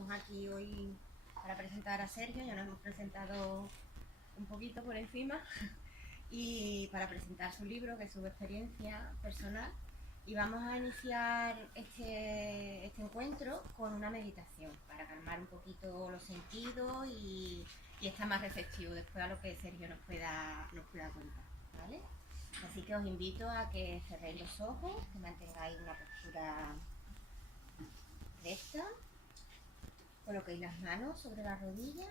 Estamos aquí hoy para presentar a Sergio, ya nos hemos presentado un poquito por encima, y para presentar su libro, que es su experiencia personal. Y vamos a iniciar este encuentro con una meditación para calmar un poquito los sentidos y estar más receptivo después a lo que Sergio nos pueda contar, ¿vale? Así que os invito a que cerréis los ojos, que mantengáis una postura recta, coloquéis las manos sobre las rodillas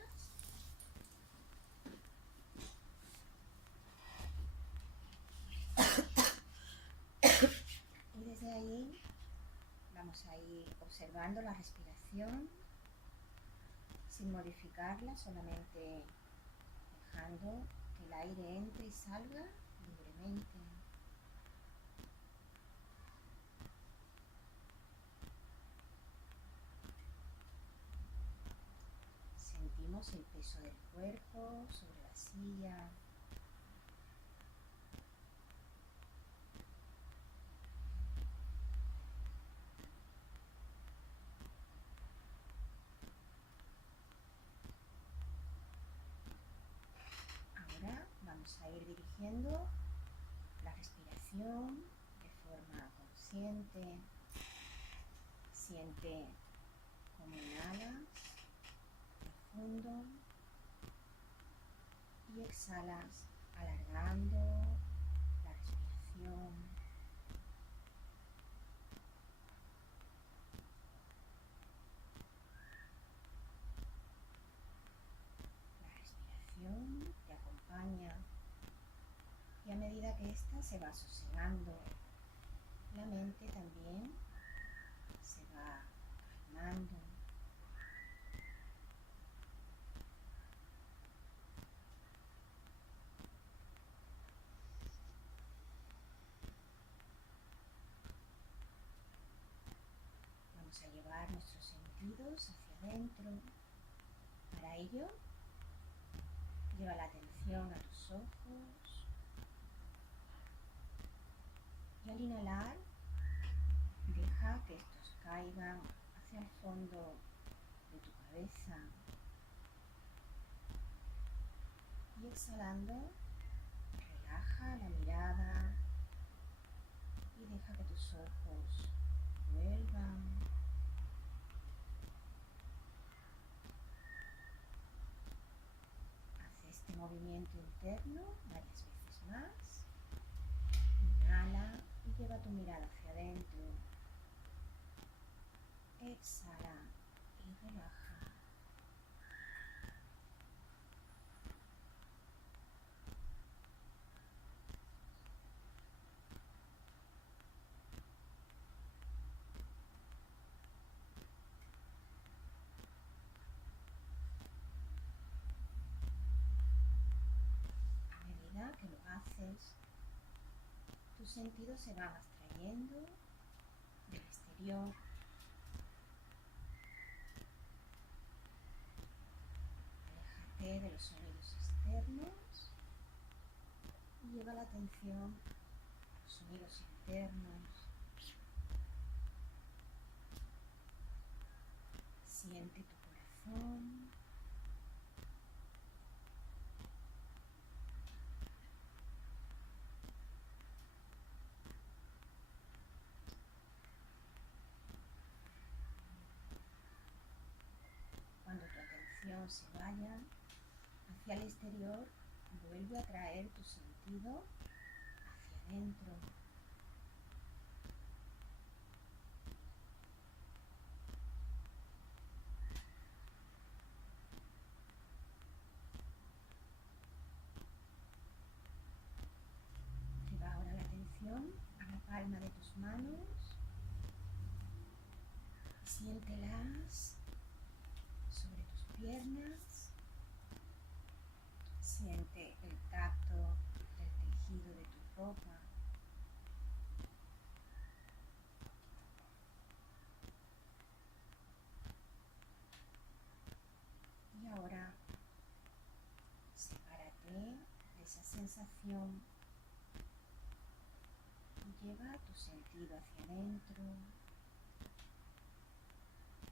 y desde ahí vamos a ir observando la respiración sin modificarla, solamente dejando que el aire entre y salga libremente. Sentimos el peso del cuerpo sobre la silla. Ahora vamos a ir dirigiendo la respiración de forma consciente. Siente cómo inhalas profundo y exhalas alargando la respiración. La respiración te acompaña y a medida que ésta se va sosegando, la mente también se va calmando. Vamos a llevar nuestros sentidos hacia adentro. Para ello, lleva la atención a tus ojos y al inhalar, deja que estos caigan hacia el fondo de tu cabeza y exhalando, relaja la mirada y deja que tus ojos vuelvan. Haz este movimiento interno varias veces más. Inhala y lleva tu mirada hacia adentro. Exhala y relaja. A medida que lo haces, tus sentidos se van abstrayendo del exterior. Aléjate de los sonidos externos y lleva la atención a los sonidos internos. Siente tu corazón. Cuando tu atención se vaya hacia el exterior, vuelve a traer tu sentido hacia adentro. Lleva ahora la atención a la palma de tus manos y siéntelas sobre tus piernas. Siente el tacto del tejido de tu ropa. Y ahora sepárate de esa sensación y lleva tu sentido hacia adentro.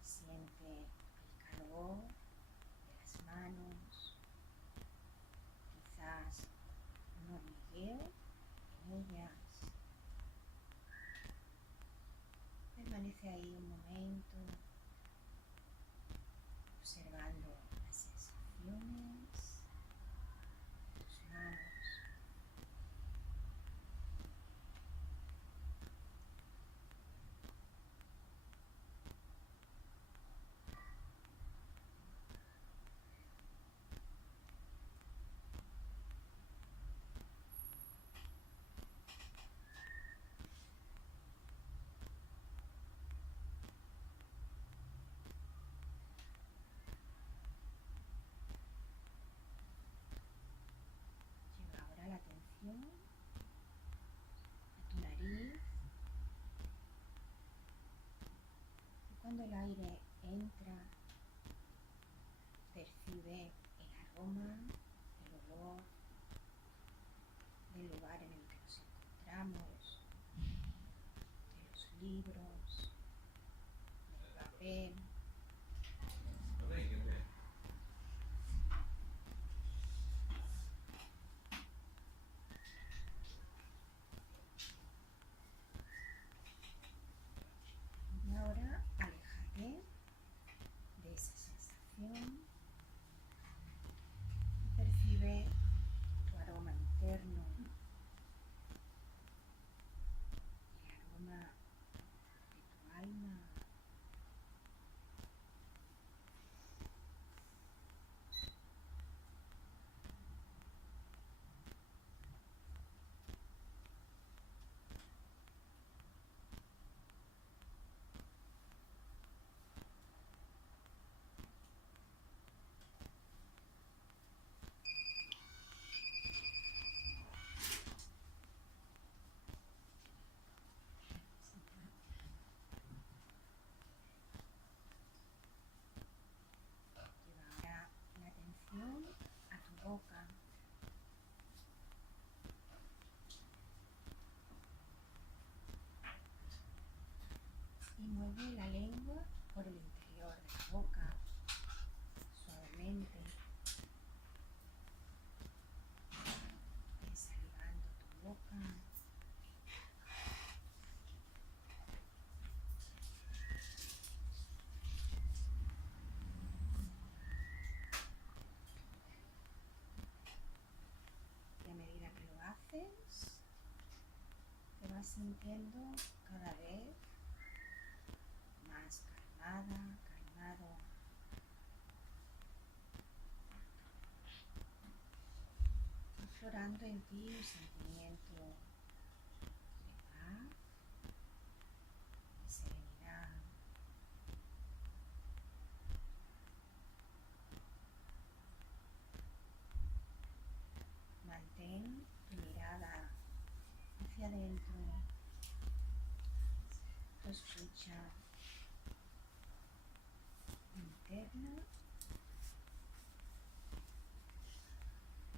Siente el voz, de las manos, quizás un hormigueo en ellas. Permanece ahí un momento observando las sensaciones de tus manos. Lleva ahora la atención a tu nariz y cuando el aire entra, percibe el aroma, el olor del lugar en el que nos encontramos, de los libros, del papel. Y ahora aléjate de esa sensación y percibe tu aroma interno, el aroma de tu alma. Lleva ahora la atención a tu boca y mueve la lengua por el interior de la boca, suavemente, desalivando tu boca. Y a medida que lo haces, te vas sintiendo cada vez más calmada, calmado. Aflorando en ti un sentimiento de paz, de serenidad. Mantén tu mirada hacia adentro, tu escucha interna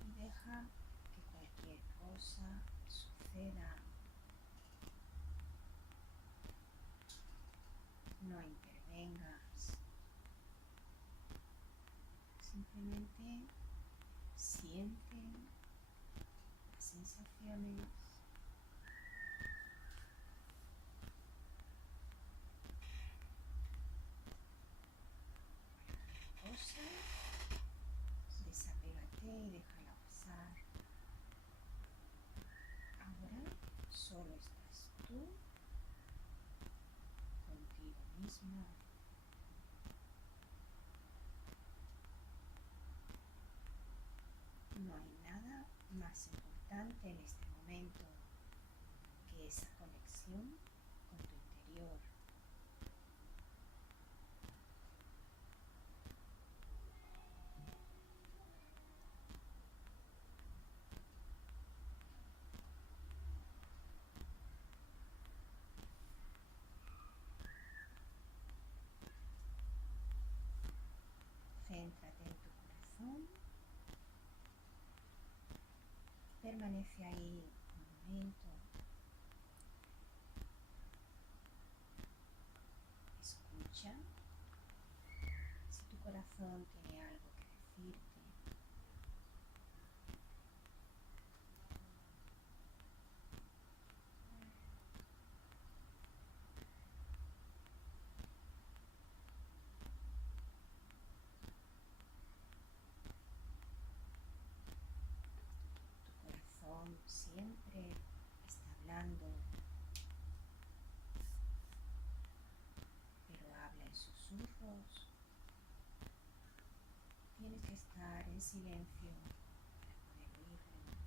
y deja que cualquier cosa suceda. No intervengas, simplemente siente las sensaciones. Cosa, desapégate y déjala pasar. Ahora solo estás tú contigo misma. No hay nada más importante en este momento que esa conexión con tu interior. Céntrate en tu corazón. Permanece ahí un momento. Escucha si tu corazón corazón tiene algo que decirte. Tu corazón siempre está hablando, pero habla en susurros. Tienes que estar en silencio para poder oírlo.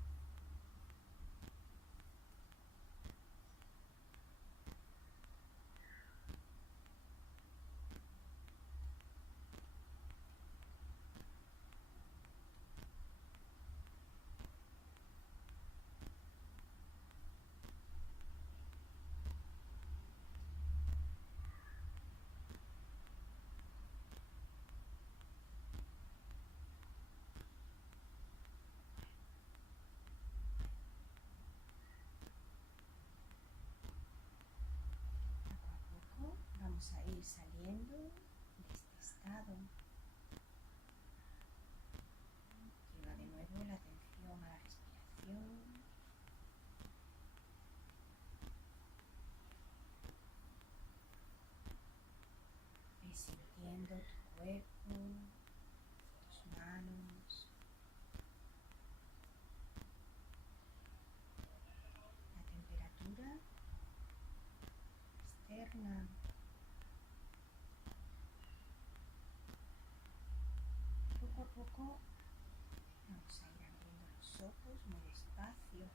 Poco a poco vamos a ir saliendo de este estado. Lleva de nuevo la atención a la respiración. Ve sintiendo tu cuerpo, tus manos, la temperatura externa. Poco a poco vamos a ir abriendo los ojos muy despacio,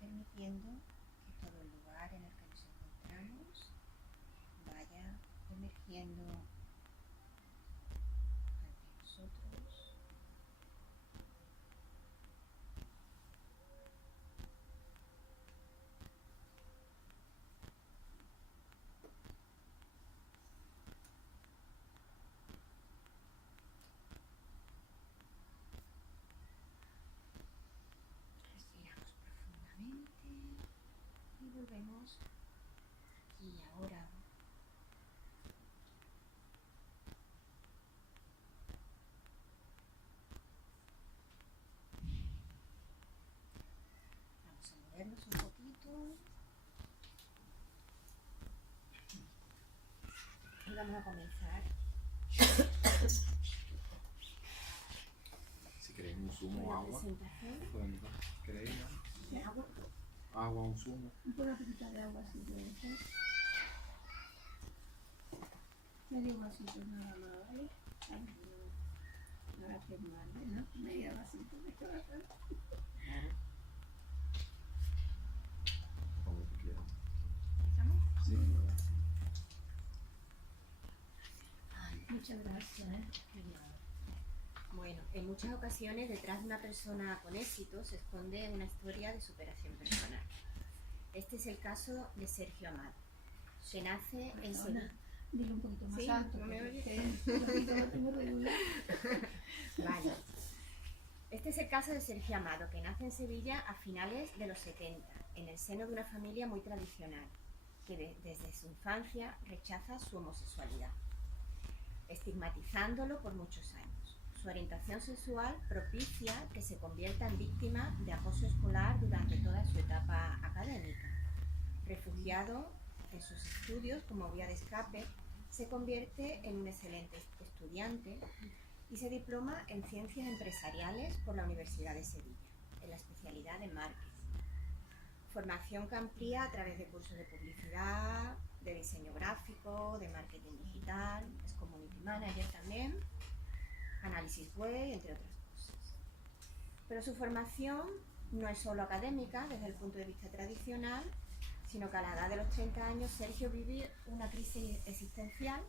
permitiendo que todo el lugar en el que nos encontramos vaya emergiendo ante nosotros. Respiramos profundamente y volvemos aquí y ahora. Vamos a movernos un poquito y vamos a comenzar. Si queréis un zumo o agua, podemos dar. ¿Queréis ¿De agua? agua, un zumo? Una pepita de agua si puede ser. Medio vasito nada más, ¿vale? Ay, no la que mal, ¿no? Medio vasito de corazón. Como tú quieras. ¿Estamos? Sí. Ay, muchas gracias. Bueno, en muchas ocasiones detrás de una persona con éxito se esconde una historia de superación personal. Este es el caso de Sergio Amado, que nace en Sevilla. Dile un poquito más Sí, alto. ¿no me oyes? No tengo ruido. Vale. Este es el caso de Sergio Amado, que nace en Sevilla a finales de los 70, en el seno de una familia muy tradicional, que desde su infancia rechaza su homosexualidad, estigmatizándolo por muchos años. Su orientación sexual propicia que se convierta en víctima de acoso escolar durante toda su etapa académica. Refugiado en sus estudios como vía de escape, se convierte en un excelente estudiante y se diploma en Ciencias Empresariales por la Universidad de Sevilla, en la especialidad de Marketing. Formación que amplía a través de cursos de publicidad, de diseño gráfico, de marketing digital, es community manager también, análisis web, entre otras cosas. Pero su formación no es solo académica desde el punto de vista tradicional, sino que a la edad de los 30 años Sergio vive una crisis existencial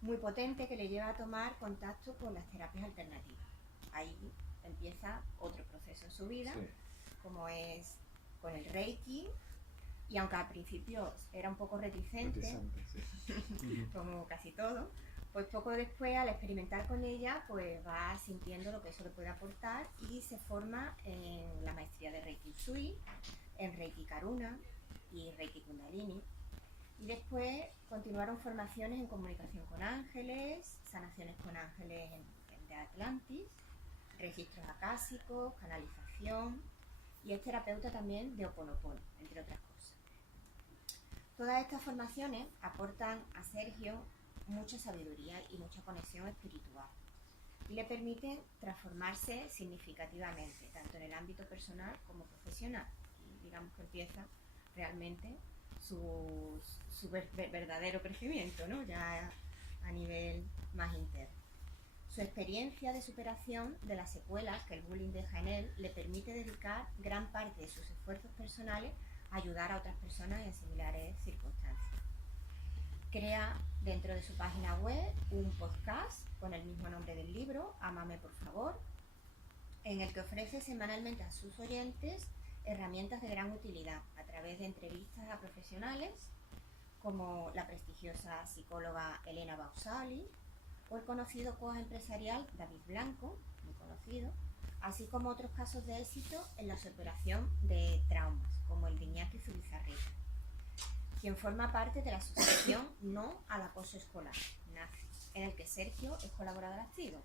muy potente que le lleva a tomar contacto con las terapias alternativas. Ahí empieza otro proceso en su vida, Sí. como es con el Reiki, y aunque al principio era un poco reticente, Reticente, sí. como casi todo, pues poco después, al experimentar con ella, pues va sintiendo lo que eso le puede aportar y se forma en la maestría de Reiki Usui, en Reiki Karuna y Reiki Kundalini. Y después continuaron formaciones en comunicación con ángeles, sanaciones con ángeles de Atlantis, registros acásicos, canalización, y es terapeuta también de Ho'oponopono, entre otras cosas. Todas estas formaciones aportan a Sergio mucha sabiduría y mucha conexión espiritual y le permiten transformarse significativamente, tanto en el ámbito personal como profesional. Y digamos que empieza realmente su verdadero crecimiento, ¿no? Ya a nivel más interno. Su experiencia de superación de las secuelas que el bullying deja en él le permite dedicar gran parte de sus esfuerzos personales a ayudar a otras personas en similares circunstancias. Crea dentro de su página web un podcast con el mismo nombre del libro, Ámame por favor, en el que ofrece semanalmente a sus oyentes herramientas de gran utilidad a través de entrevistas a profesionales como la prestigiosa psicóloga Elena Bausali o el conocido coach empresarial David Blanco, muy conocido, así como otros casos de éxito en la superación de traumas, como el de Iñaki Zubizarreta, quien forma parte de la asociación No al Acoso Escolar, NACE, en el que Sergio es colaborador activo.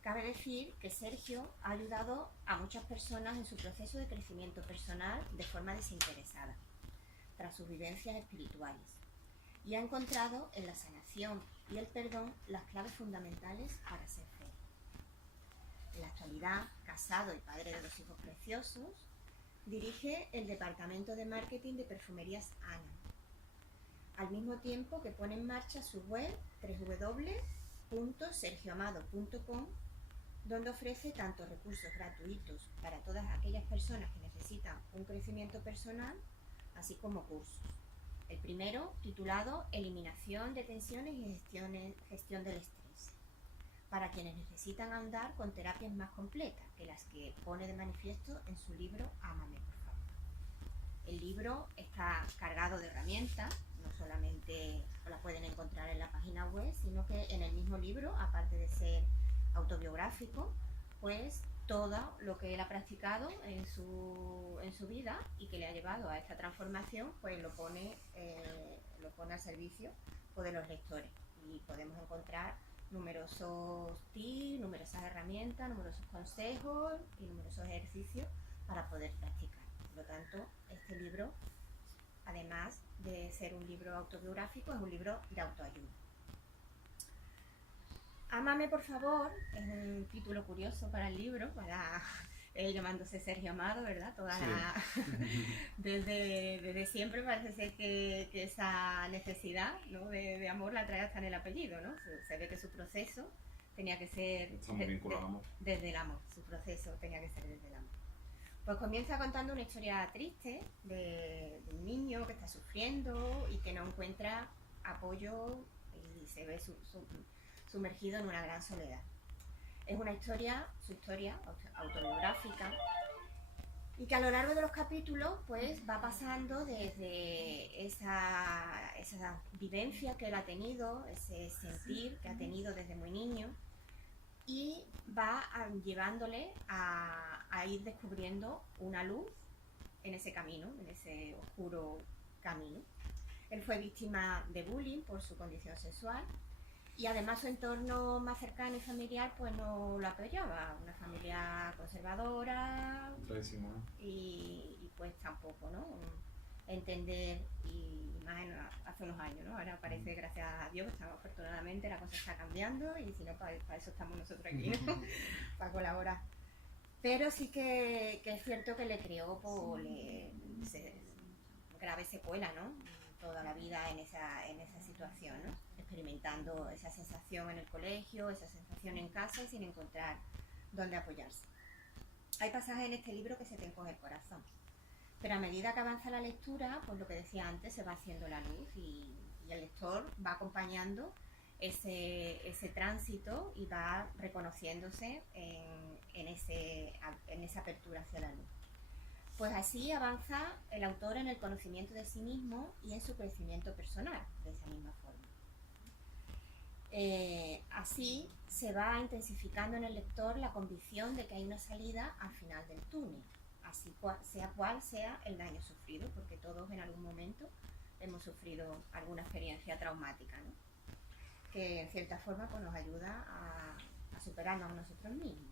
Cabe decir que Sergio ha ayudado a muchas personas en su proceso de crecimiento personal de forma desinteresada, tras sus vivencias espirituales, y ha encontrado en la sanación y el perdón las claves fundamentales para ser feliz. En la actualidad, casado y padre de 2 hijos preciosos, dirige el departamento de marketing de perfumerías Ana, al mismo tiempo que pone en marcha su web www.sergioamado.com, donde ofrece tanto recursos gratuitos para todas aquellas personas que necesitan un crecimiento personal, así como cursos. El primero, titulado Eliminación de tensiones y gestión del estrés, para quienes necesitan andar con terapias más completas que las que pone de manifiesto en su libro Ámame, por favor. El libro está cargado de herramientas, no solamente la pueden encontrar en la página web, sino que en el mismo libro, aparte de ser autobiográfico, pues todo lo que él ha practicado en su vida y que le ha llevado a esta transformación, pues lo pone al servicio pues, de los lectores. Y podemos encontrar numerosos tips, numerosas herramientas, numerosos consejos y numerosos ejercicios para poder practicar. Por lo tanto, este libro, además de ser un libro autobiográfico, es un libro de autoayuda. Ámame por favor es un título curioso para el libro, para él llamándose Sergio Amado, ¿verdad? Desde siempre parece ser que esa necesidad, ¿no? de amor la trae hasta en el apellido, ¿no? Se ve que su proceso tenía que ser desde el amor, su proceso tenía que ser desde el amor. Pues comienza contando una historia triste de un niño que está sufriendo y que no encuentra apoyo y se ve sumergido en una gran soledad. Es su historia autobiográfica, y que a lo largo de los capítulos pues va pasando desde esa vivencia que él ha tenido, ese sentir que ha tenido desde muy niño, y va llevándole a ir descubriendo una luz en ese camino, en ese oscuro camino. Él fue víctima de bullying por su condición sexual, y además su entorno más cercano y familiar pues no lo apoyaba, una familia conservadora y pues tampoco, ¿no? Entender, y más hace unos años, ¿no? Ahora parece, gracias a Dios, afortunadamente la cosa está cambiando, y si no, para eso estamos nosotros aquí, ¿no? Para colaborar. Pero sí que es cierto que le creó grave secuela, ¿no? Toda la vida en esa situación, ¿no? Experimentando esa sensación en el colegio, esa sensación en casa y sin encontrar dónde apoyarse. Hay pasajes en este libro que se te encoge el corazón, pero a medida que avanza la lectura, pues lo que decía antes, se va haciendo la luz y el lector va acompañando ese tránsito y va reconociéndose en esa apertura hacia la luz. Pues así avanza el autor en el conocimiento de sí mismo y en su crecimiento personal, de esa misma forma. Así se va intensificando en el lector la convicción de que hay una salida al final del túnel, así sea cual sea el daño sufrido, porque todos en algún momento hemos sufrido alguna experiencia traumática, ¿no? Que en cierta forma pues, nos ayuda a superarnos a nosotros mismos.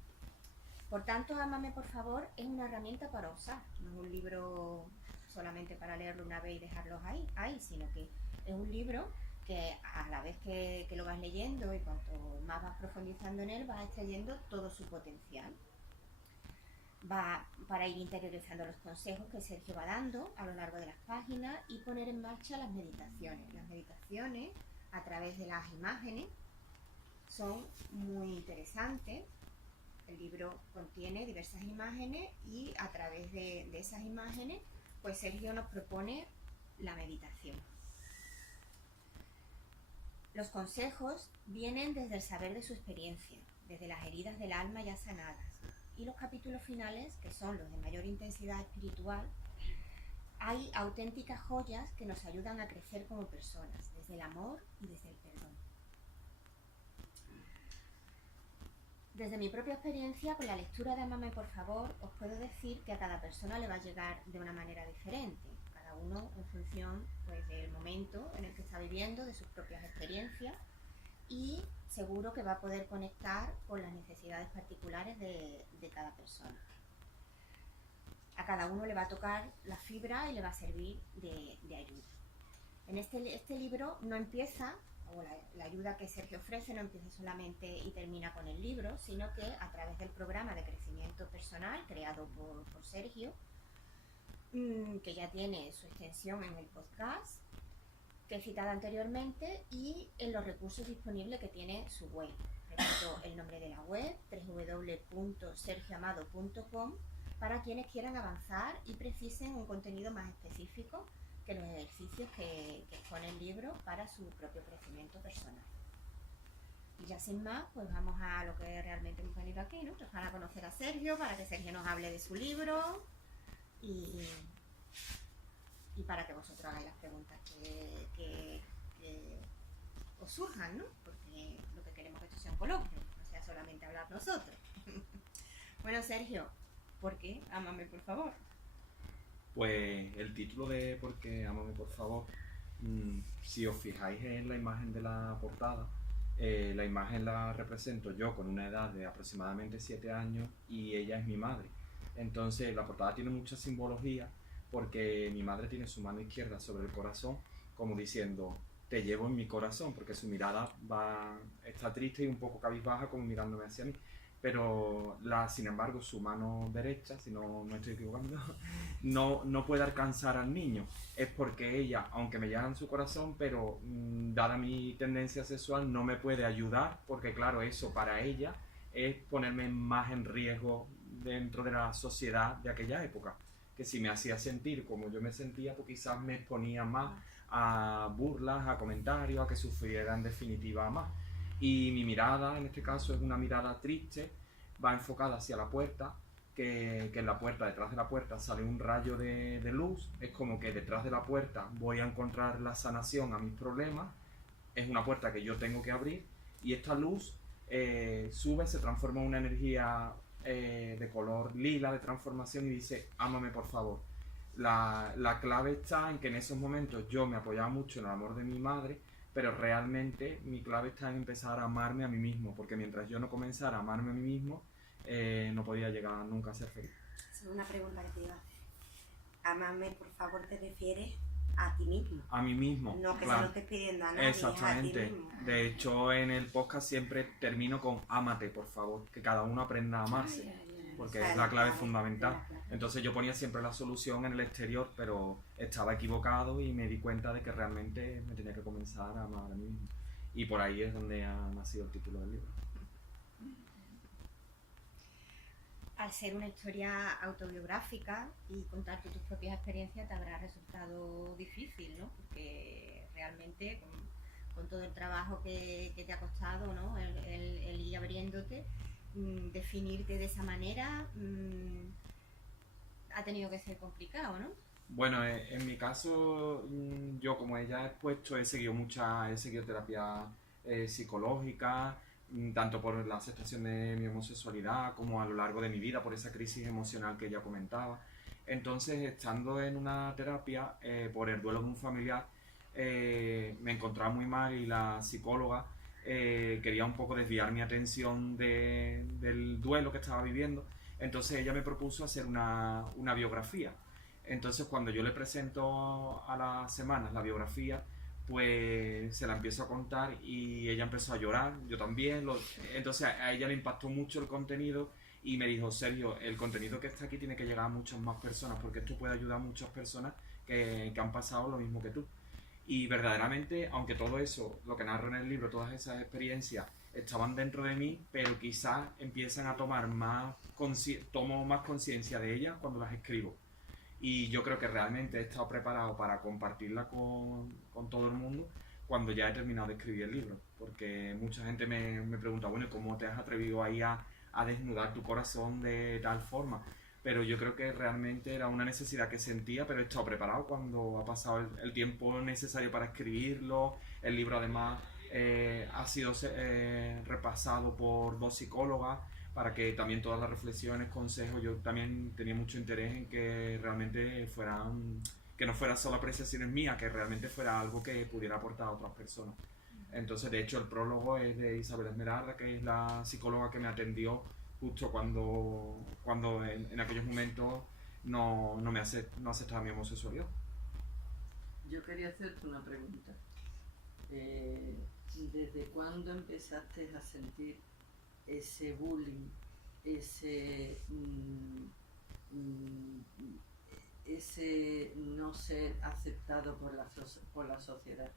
Por tanto, Ámame por favor es una herramienta para usar, no es un libro solamente para leerlo una vez y dejarlo ahí, sino que es un libro que a la vez que lo vas leyendo y cuanto más vas profundizando en él, vas extrayendo todo su potencial. Va para ir interiorizando los consejos que Sergio va dando a lo largo de las páginas y poner en marcha las meditaciones. Las meditaciones a través de las imágenes son muy interesantes. El libro contiene diversas imágenes y a través de esas imágenes, pues Sergio nos propone la meditación. Los consejos vienen desde el saber de su experiencia, desde las heridas del alma ya sanadas. Y los capítulos finales, que son los de mayor intensidad espiritual, hay auténticas joyas que nos ayudan a crecer como personas, desde el amor y desde el perdón. Desde mi propia experiencia con la lectura de Ámame por favor, os puedo decir que a cada persona le va a llegar de una manera diferente, cada uno en función pues, del momento en el que está viviendo, de sus propias experiencias, y seguro que va a poder conectar con las necesidades particulares de cada persona. A cada uno le va a tocar la fibra y le va a servir de ayuda. En este libro no empieza, o la ayuda que Sergio ofrece no empieza solamente y termina con el libro, sino que a través del programa de crecimiento personal creado por Sergio, que ya tiene su extensión en el podcast, que he citado anteriormente, y en los recursos disponibles que tiene su web. Repito el nombre de la web, www.sergioamado.com, para quienes quieran avanzar y precisen un contenido más específico que los ejercicios que expone el libro para su propio crecimiento personal. Y ya sin más, pues vamos a lo que realmente hemos venido aquí, ¿no? Pues para conocer a Sergio, para que Sergio nos hable de su libro y para que vosotros hagáis las preguntas que os surjan, ¿no? Porque lo que queremos es que esto sea un coloquio, no sea solamente hablar nosotros. Bueno, Sergio, ¿por qué? Ámame, por favor. Pues el título de ¿Por qué? Ámame, por favor. Si os fijáis en la imagen de la portada, la imagen la represento yo con una edad de aproximadamente 7 años y ella es mi madre. Entonces la portada tiene mucha simbología porque mi madre tiene su mano izquierda sobre el corazón, como diciendo, te llevo en mi corazón, porque su mirada está triste y un poco cabizbaja, como mirándome hacia mí. Pero sin embargo su mano derecha, si no estoy equivocando, no puede alcanzar al niño. Es porque ella, aunque me lleva en su corazón, pero dada mi tendencia sexual, no me puede ayudar, porque claro, eso para ella es ponerme más en riesgo dentro de la sociedad de aquella época. Que si me hacía sentir como yo me sentía, pues quizás me exponía más a burlas, a comentarios, a que sufriera en definitiva más. Y mi mirada, en este caso, es una mirada triste, va enfocada hacia la puerta, que en la puerta, detrás de la puerta, sale un rayo de luz. Es como que detrás de la puerta voy a encontrar la sanación a mis problemas. Es una puerta que yo tengo que abrir y esta luz sube, se transforma en una energía de color lila, de transformación, y dice, ámame por favor. La clave está en que en esos momentos yo me apoyaba mucho en el amor de mi madre, pero realmente mi clave está en empezar a amarme a mí mismo, porque mientras yo no comenzara a amarme a mí mismo, no podía llegar nunca a ser feliz. Es una pregunta que te iba a hacer. Ámame, por favor, ¿te refieres a ti mismo? A mí mismo. No que claro. se lo estés pidiendo a nadie. Exactamente. A ti mismo. De hecho, en el podcast siempre termino con ámate, por favor, que cada uno aprenda a amarse, porque es la clave fundamental. Entonces yo ponía siempre la solución en el exterior, pero estaba equivocado y me di cuenta de que realmente me tenía que comenzar a amar a mí mismo. Y por ahí es donde ha nacido el título del libro. Al ser una historia autobiográfica y contar tus propias experiencias, te habrá resultado difícil, ¿no? Porque realmente con todo el trabajo que te ha costado, ¿no? El ir abriéndote, definirte de esa manera, ha tenido que ser complicado, ¿no? Bueno, en mi caso, yo como ella he expuesto, he seguido terapia psicológica, tanto por la aceptación de mi homosexualidad como a lo largo de mi vida, por esa crisis emocional que ella comentaba. Entonces, estando en una terapia por el duelo de un familiar, me encontraba muy mal y la psicóloga quería un poco desviar mi atención del duelo que estaba viviendo. Entonces ella me propuso hacer una biografía. Entonces cuando yo le presento a las semanas la biografía, pues se la empiezo a contar y ella empezó a llorar, yo también. Entonces a ella le impactó mucho el contenido y me dijo: Sergio, el contenido que está aquí tiene que llegar a muchas más personas porque esto puede ayudar a muchas personas que han pasado lo mismo que tú. Y verdaderamente, aunque todo eso, lo que narro en el libro, todas esas experiencias estaban dentro de mí, pero quizás empiezan a tomo más conciencia de ellas cuando las escribo. Y yo creo que realmente he estado preparado para compartirla con todo el mundo cuando ya he terminado de escribir el libro. Porque mucha gente me pregunta: bueno, ¿cómo te has atrevido ahí a desnudar tu corazón de tal forma? Pero yo creo que realmente era una necesidad que sentía, pero he estado preparado cuando ha pasado el tiempo necesario para escribirlo. El libro además ha sido repasado por 2 psicólogas para que también todas las reflexiones, consejos, yo también tenía mucho interés en que realmente que no fuera solo apreciaciones mías, que realmente fuera algo que pudiera aportar a otras personas. Entonces, de hecho, el prólogo es de Isabel Esmeralda, que es la psicóloga que me atendió justo cuando en aquellos momentos no aceptaba mi homosexualidad. Yo quería hacerte una pregunta. ¿Desde cuándo empezaste a sentir ese bullying, ese no ser aceptado por la sociedad?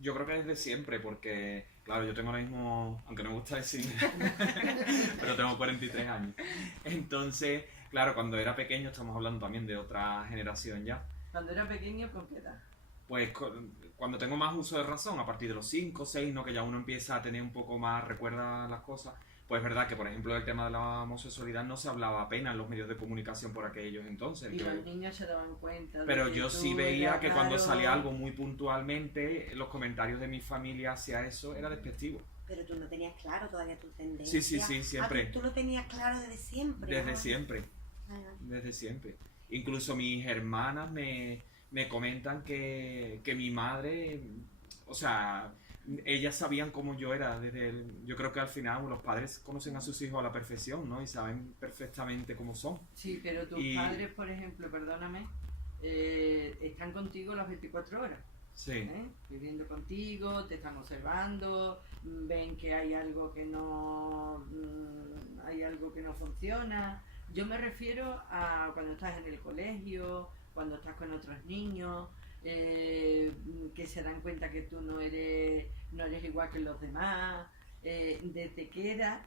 Yo creo que desde siempre, porque, claro, yo tengo ahora mismo, aunque no me gusta decir, pero tengo 43 años. Entonces, claro, cuando era pequeño, estamos hablando también de otra generación ya. Cuando era pequeño, ¿con qué edad? Pues cuando tengo más uso de razón, a partir de los 5, 6, ¿no? Que ya uno empieza a tener un poco más, recuerda las cosas. Pues es verdad que, por ejemplo, el tema de la homosexualidad no se hablaba apenas en los medios de comunicación por aquellos entonces. Y los niños se daban cuenta. Pero yo sí veía que cuando salía algo muy puntualmente, los comentarios de mi familia hacia eso era despectivo. Pero tú no tenías claro todavía tu tendencia. Sí, siempre. Tú lo tenías claro desde siempre. Desde siempre. Desde siempre. Incluso mis hermanas me comentan que mi madre, o sea, ellas sabían cómo yo era yo creo que al final los padres conocen a sus hijos a la perfección, ¿no? Y saben perfectamente cómo son. Sí, pero tus padres, por ejemplo, perdóname, están contigo las 24 horas. Sí. Viviendo contigo, te están observando, ven que hay algo que no funciona. Yo me refiero a cuando estás en el colegio, cuando estás con otros niños, que se dan cuenta que tú no eres igual que los demás. ¿Desde qué edad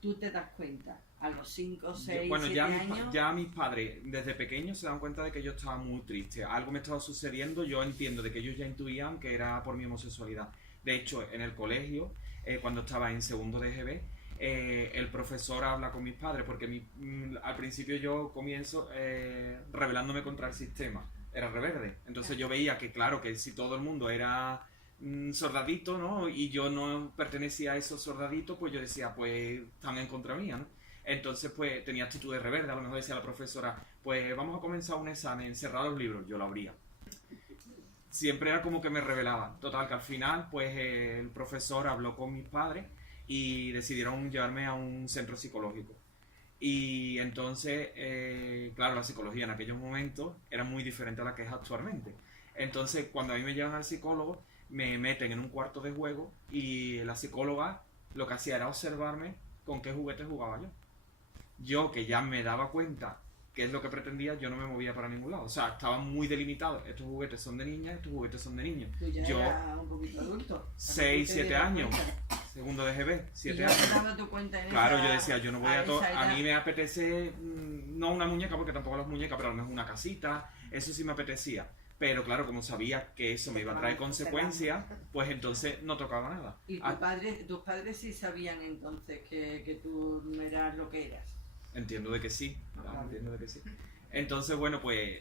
tú te das cuenta? ¿A los 5, 6, 7 años? Ya mis padres desde pequeños se dan cuenta de que yo estaba muy triste. Algo me estaba sucediendo, yo entiendo de que ellos ya intuían que era por mi homosexualidad. De hecho, en el colegio, cuando estaba en segundo de GB, el profesor habla con mis padres porque al principio yo comienzo rebelándome contra el sistema. Era rebelde. Entonces yo veía que, claro, que si todo el mundo era soldadito, ¿no? Y yo no pertenecía a esos soldaditos, pues yo decía, pues están en contra mía, ¿no? Entonces pues tenía actitudes rebeldes. A lo mejor decía la profesora, pues vamos a comenzar un examen, cerrar los libros, yo lo abría. Siempre era como que me rebelaba. Total, que al final pues el profesor habló con mis padres y decidieron llevarme a un centro psicológico. Y entonces, claro, la psicología en aquellos momentos era muy diferente a la que es actualmente. Entonces, cuando a mí me llevan al psicólogo, me meten en un cuarto de juego y la psicóloga lo que hacía era observarme con qué juguete jugaba yo. Yo, que ya me daba cuenta qué es lo que pretendía, yo no me movía para ningún lado. O sea, estaba muy delimitado. Estos juguetes son de niñas, estos juguetes son de niños. Tú ya eras un poquito adulto. 6, 7 años. Segundo de GB, 7 años. ¿Y ya te dabas tu cuenta en Claro, esa, yo decía, yo no voy a mí me apetece, no una muñeca, porque tampoco las muñecas, pero a lo mejor una casita, eso sí me apetecía. Pero claro, como sabía que eso me iba a traer consecuencias, pues entonces no tocaba nada. ¿Y tus padres sí sabían entonces que tú no eras lo que eras? Entiendo de que sí, entiendo de que sí. Entonces, bueno, pues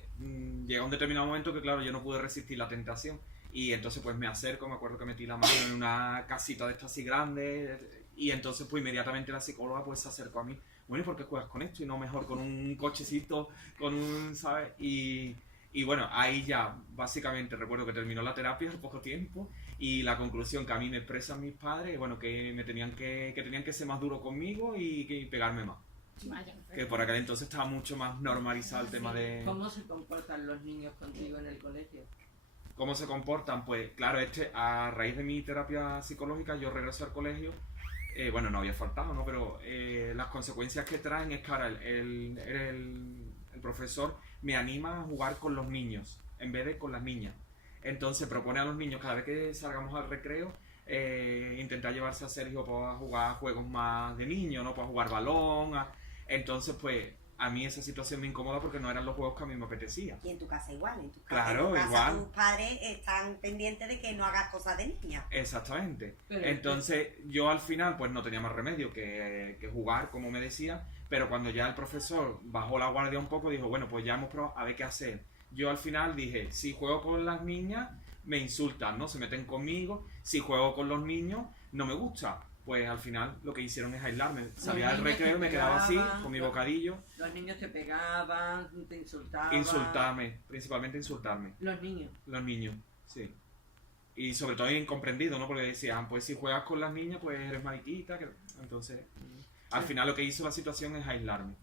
llega un determinado momento que, claro, yo no pude resistir la tentación. Y entonces pues me acerco, me acuerdo que metí la mano en una casita de estas así grande. Y entonces pues inmediatamente la psicóloga pues se acercó a mí. Bueno, ¿y por qué juegas con esto y no mejor con un cochecito, con un, ¿sabes? Y Y bueno, ahí ya básicamente recuerdo que terminó la terapia al poco tiempo y la conclusión que a mí me expresan mis padres, bueno, que me tenían que tenían que ser más duros conmigo y que pegarme más. Vaya, Que por aquel entonces estaba mucho más normalizado el tema de ¿Cómo se comportan los niños contigo en el colegio? cómo se comportan. Pues claro, a raíz de mi terapia psicológica yo regreso al colegio. Bueno, no había faltado, ¿no? Pero las consecuencias que traen es que ahora el profesor me anima a jugar con los niños en vez de con las niñas. Entonces propone a los niños cada vez que salgamos al recreo intentar llevarse a Sergio para jugar juegos más de niños, ¿no? Para jugar balón. Entonces, pues a mí esa situación me incomoda porque no eran los juegos que a mí me apetecía. Y en tu casa igual, en tu casa, Claro, en tu casa igual. tus padres están pendientes de que no hagas cosas de niña. Exactamente. Pero- Entonces yo al final pues no tenía más remedio que jugar, como me decía, pero cuando ya el profesor bajó la guardia un poco, dijo, bueno, pues ya hemos probado a ver qué hacer. Yo al final dije, si juego con las niñas, me insultan, ¿no? Se meten conmigo. Si juego con los niños, no me gusta. Pues al final lo que hicieron es aislarme. Salía del niños recreo y te me quedaba así, pegaban, con mi los- bocadillo. Los niños te pegaban, te insultaban. Insultarme, principalmente insultarme. Los niños. Los niños, sí. Y sobre todo incomprendido, ¿no? Porque decían, pues si juegas con las niñas, pues eres mariquita. Entonces, al final lo que hizo la situación es aislarme.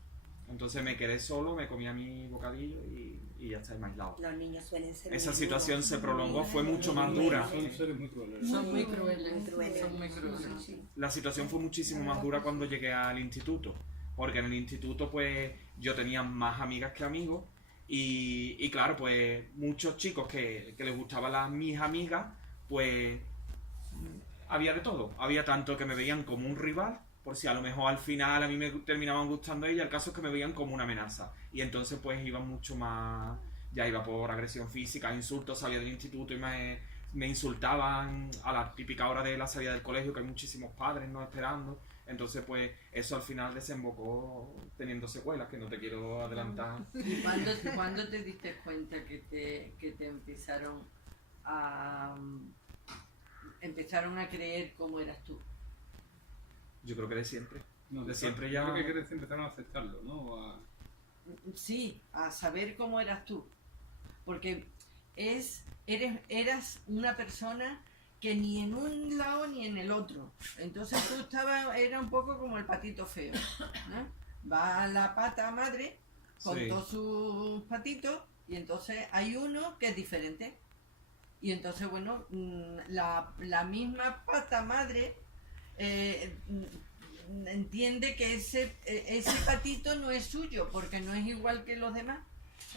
Entonces me quedé solo, me comía mi bocadillo y ya está, me aislado. Los niños suelen ser Esa muy situación duros. se prolongó, fue mucho más Muy dura. duros. Son seres muy crueles. Son muy crueles. Muy crueles. Son muy crueles. La situación fue muchísimo más dura cuando llegué al instituto. Porque en el instituto, pues, yo tenía más amigas que amigos. Y claro, pues, muchos chicos que les gustaban mis amigas, pues, había de todo. Había tanto que me veían como un rival, por si a lo mejor al final a mí me terminaban gustando ella, el caso es que me veían como una amenaza. Y entonces, pues, iba mucho más... Ya iba por agresión física, insultos, salía del instituto y me insultaban a la típica hora de la salida del colegio, que hay muchísimos padres no esperando. Entonces, pues, eso al final desembocó teniendo secuelas, que no te quiero adelantar. ¿Y cuándo te diste cuenta que te empezaron a creer cómo eras tú? Yo creo que de siempre. No, De siempre ya- Creo que quieres empezar a aceptarlo, ¿no? Sí, a saber cómo eras tú. Porque eras una persona que ni en un lado ni en el otro. Entonces tú era un poco como el patito feo, ¿no? Va a la pata madre con Sí. todos sus patitos y entonces hay uno que es diferente. Y entonces, bueno, la misma pata madre entiende que ese patito no es suyo porque no es igual que los demás,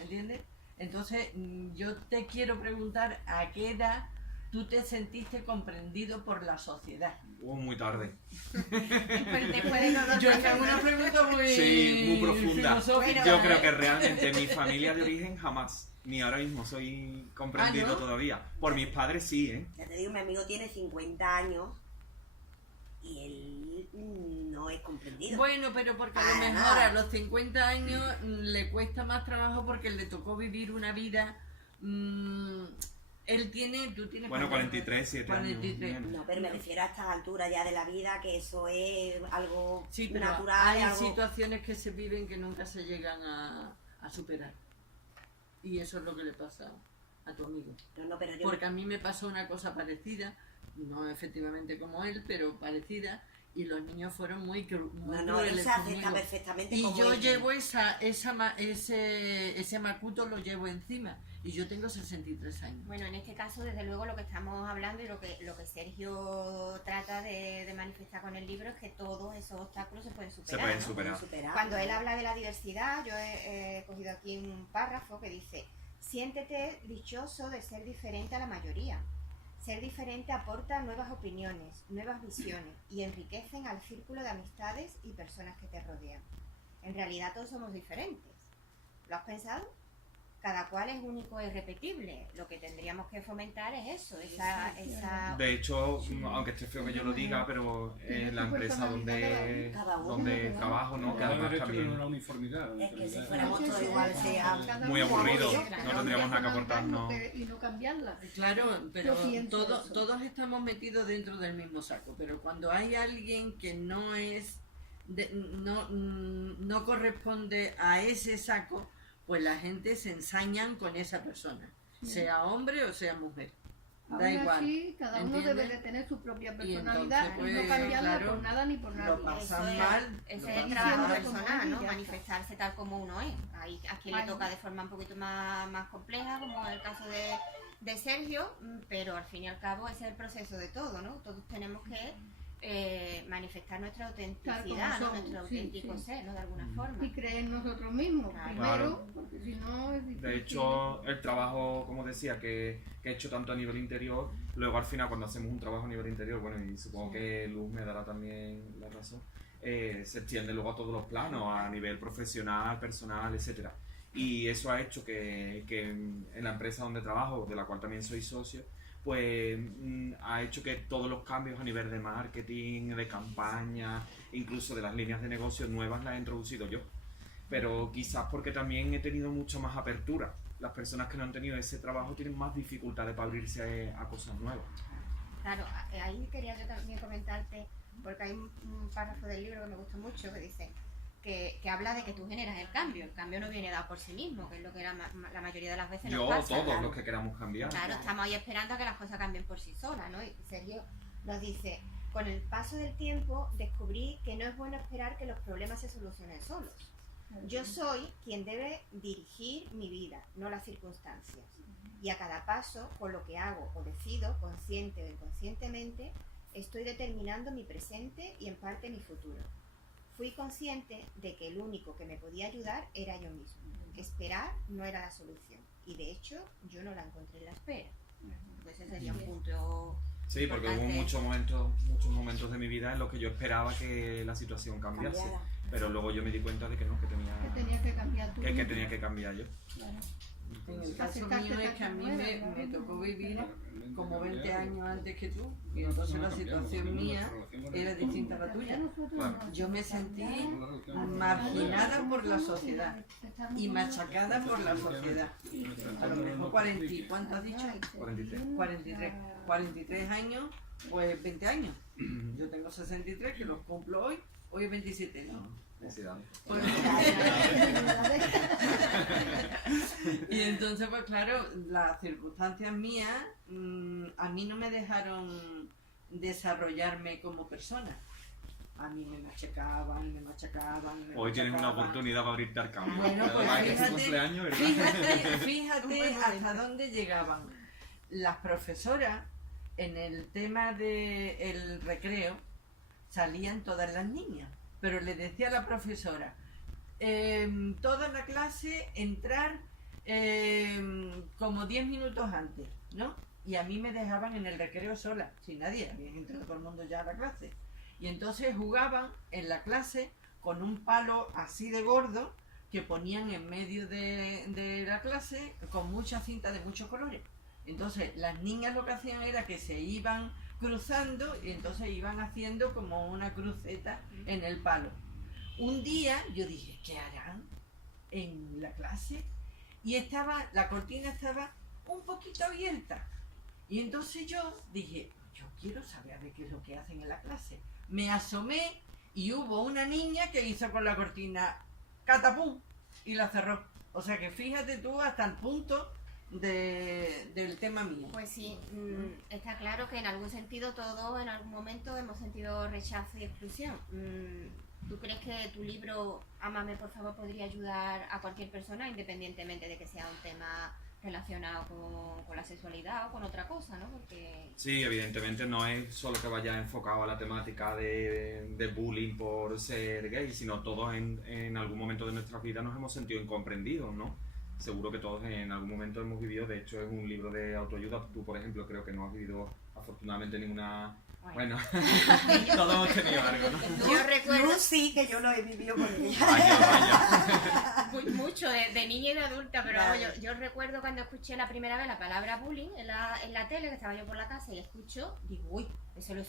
¿entiendes? Entonces yo te quiero preguntar a qué edad tú te sentiste comprendido por la sociedad. Muy tarde. Después de todo el Yo proceso. hago una pregunta muy, Sí, muy profunda. filosófica. Yo creo que realmente mi familia de origen jamás, ni ahora mismo soy comprendido ¿Ah, no? todavía. Por mis padres sí, ¿eh? Ya te digo, mi amigo tiene 50 años y él no es comprendido. Bueno, pero porque a lo Para mejor nada. a los 50 años le cuesta más trabajo porque le tocó vivir una vida. Tú tienes Bueno, cuántos 43, 7 años. 43. menos. No, pero me refiero a estas alturas ya de la vida, que eso es algo Sí, pero natural. hay algo... situaciones que se viven que nunca se llegan a superar. Y eso es lo que le pasa a tu amigo. No, pero yo Porque a mí me pasó una cosa parecida, no efectivamente como él, pero parecida, y los niños fueron muy no, él crueles se acepta conmigo. perfectamente Y como yo es. llevo ese macuto lo llevo encima. Y yo tengo 63 años. Bueno, en este caso, desde luego, lo que estamos hablando y lo que Sergio trata de manifestar con el libro es que todos esos obstáculos se pueden superar. Se pueden ¿no? superar. Superar. Cuando él habla de la diversidad, yo he cogido aquí un párrafo que dice: siéntete dichoso de ser diferente a la mayoría. Ser diferente aporta nuevas opiniones, nuevas visiones y enriquecen al círculo de amistades y personas que te rodean. En realidad todos somos diferentes. ¿Lo has pensado? Cada cual es único e irrepetible. Lo que tendríamos que fomentar es eso, esa De hecho, aunque esté feo que yo lo diga, pero en la empresa donde trabajo, ¿no? Que Cada además derecho tiene también una uniformidad. Es que si ¿entendés? fuéramos todos igual sería muy aburrido, Claro. no tendríamos nada que aportarnos. Y no cambiarla. Claro, pero Yo pienso eso. todos estamos metidos dentro del mismo saco, pero cuando hay alguien que no corresponde a ese saco, pues la gente se ensañan con esa persona, sea hombre o sea mujer. Da Aún igual. así, cada uno ¿entiendes? debe de tener su propia Y entonces, personalidad y, pues, no cambiarla claro, por nada ni por lo nadie. pasan Eso mal. ese lo es el pasan trabajo mal. personal, ¿no? Ya está. Manifestarse tal como uno es. Hay a quien le Ay. toca de forma un poquito más compleja, como en el caso de Sergio, pero al fin y al cabo ese es el proceso de todo, ¿no? Todos tenemos que manifestar nuestra autenticidad, Tal ¿no? como somos, Nuestro sí, auténtico sí. ser, ¿no? De alguna forma. Y creer en nosotros mismos Claro. primero, porque si no es difícil. De hecho, el trabajo, como decía, que he hecho tanto a nivel interior, luego al final cuando hacemos un trabajo a nivel interior, bueno, y supongo que Luz me dará también la razón, se extiende luego a todos los planos, a nivel profesional, personal, etcétera. Y eso ha hecho que en la empresa donde trabajo, de la cual también soy socio, pues ha hecho que todos los cambios a nivel de marketing, de campaña, incluso de las líneas de negocio nuevas las he introducido yo. Pero quizás porque también he tenido mucha más apertura. Las personas que no han tenido ese trabajo tienen más dificultades para abrirse a cosas nuevas. Claro, ahí quería yo también comentarte, porque hay un párrafo del libro que me gusta mucho que dice que habla de que tú generas el cambio no viene dado por sí mismo, que es lo que la mayoría de las veces nos Yo o pasa. todos Claro. los que queramos cambiar. Claro, estamos ahí esperando a que las cosas cambien por sí solas, ¿no? Y Sergio nos dice, con el paso del tiempo descubrí que no es bueno esperar que los problemas se solucionen solos. Yo soy quien debe dirigir mi vida, no las circunstancias. Y a cada paso, con lo que hago o decido, consciente o inconscientemente, estoy determinando mi presente y en parte mi futuro. Fui consciente de que el único que me podía ayudar era yo mismo. Esperar no era la solución. Y de hecho, yo no la encontré en la espera. Pues ese sería un punto. Sí, porque hubo importante. muchos momentos de mi vida en los que yo esperaba que la situación cambiase. Cambiara. Pero luego yo me di cuenta de que no, que Que tenías que cambiar tú. que tenía que cambiar yo. Claro. En el caso Aceptaste mío es que a mí esta me tocó vivir Claro, como 20 años antes que tú, y entonces la situación mía era distinta a la tuya. Yo me sentí marginada por la sociedad y machacada por la sociedad. A lo mejor 40, ¿cuánto has dicho? 43. 43 años, pues 20 años. Yo tengo 63, que los cumplo hoy es 27, ¿no? Felicidades. Y entonces, pues claro, las circunstancias mías a mí no me dejaron desarrollarme como persona. A mí me machacaban, me machacaban. Hoy tienes una oportunidad para abrirte al cambio. Bueno, pues Además, que es tu fíjate, cumpleaños, ¿verdad? fíjate hasta dónde llegaban. Las profesoras, en el tema del recreo, salían todas las niñas. Pero le decía a la profesora, toda la clase entrar como 10 minutos antes, ¿no? Y a mí me dejaban en el recreo sola, sin nadie, habían entrado todo el mundo ya a la clase. Y entonces jugaban en la clase con un palo así de gordo que ponían en medio de la clase con mucha cinta de muchos colores. Entonces las niñas lo que hacían era que se iban cruzando y entonces iban haciendo como una cruceta en el palo. Un día yo dije, ¿qué harán en la clase? Y la cortina estaba un poquito abierta. Y entonces yo dije, yo quiero saber a ver qué es lo que hacen en la clase. Me asomé y hubo una niña que hizo con la cortina catapum y la cerró. O sea que fíjate tú hasta el punto del tema mío. Pues sí, está claro que en algún sentido todos en algún momento hemos sentido rechazo y exclusión. ¿Tú crees que tu libro, Ámame por favor, podría ayudar a cualquier persona independientemente de que sea un tema relacionado con la sexualidad o con otra cosa, ¿no? Porque... Sí, evidentemente no es solo que vaya enfocado a la temática de bullying por ser gay, sino todos en algún momento de nuestra vida nos hemos sentido incomprendidos, ¿no? Seguro que todos en algún momento hemos vivido, de hecho es un libro de autoayuda, tú por ejemplo creo que no has vivido afortunadamente ninguna... Bueno, todos hemos tenido algo, ¿no? Yo recuerdo... Luz sí, que yo lo he vivido con ella. Vaya. Mucho, de niña y de adulta, pero Claro. vamos, yo recuerdo cuando escuché la primera vez la palabra bullying en la tele, que estaba yo por la casa y escucho, digo, uy, eso lo